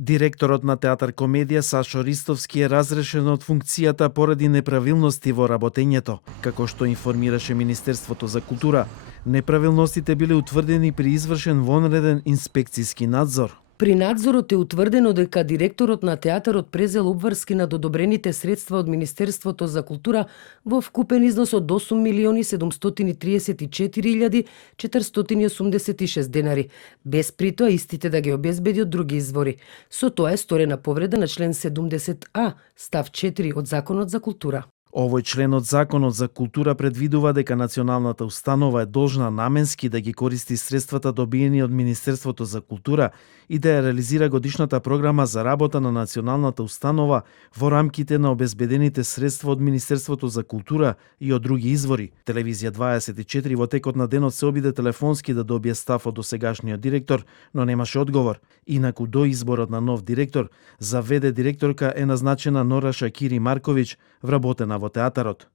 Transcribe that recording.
Директорот на Театар Комедија Сашо Ристовски е разрешен од функцијата поради неправилности во работењето. Како што информираше Министерството за култура, неправилностите биле утврдени при извршен вонреден инспекцијски надзор. При надзорот е утврдено дека директорот на театарот презел обврски над одобрените средства од Министерството за култура во вкупен износ од 8.734.486 денари, без при тоа истите да ги обезбеди од други извори. Со тоа е сторена повреда на член 70А, став 4 од Законот за култура. Овој член од Законот за култура предвидува дека националната установа е должна наменски да ги користи средствата добиени од Министерството за култура и да ја реализира годишната програма за работа на националната установа во рамките на обезбедените средства од Министерството за култура и од други извори. Телевизија 24 во текот на денот се обиде телефонски да добие став од досегашниот директор, но немаше одговор. Инаку до изборот на нов директор, за ВД директорка е назначена Нора Шакири Марковиќ, вработена во театарот.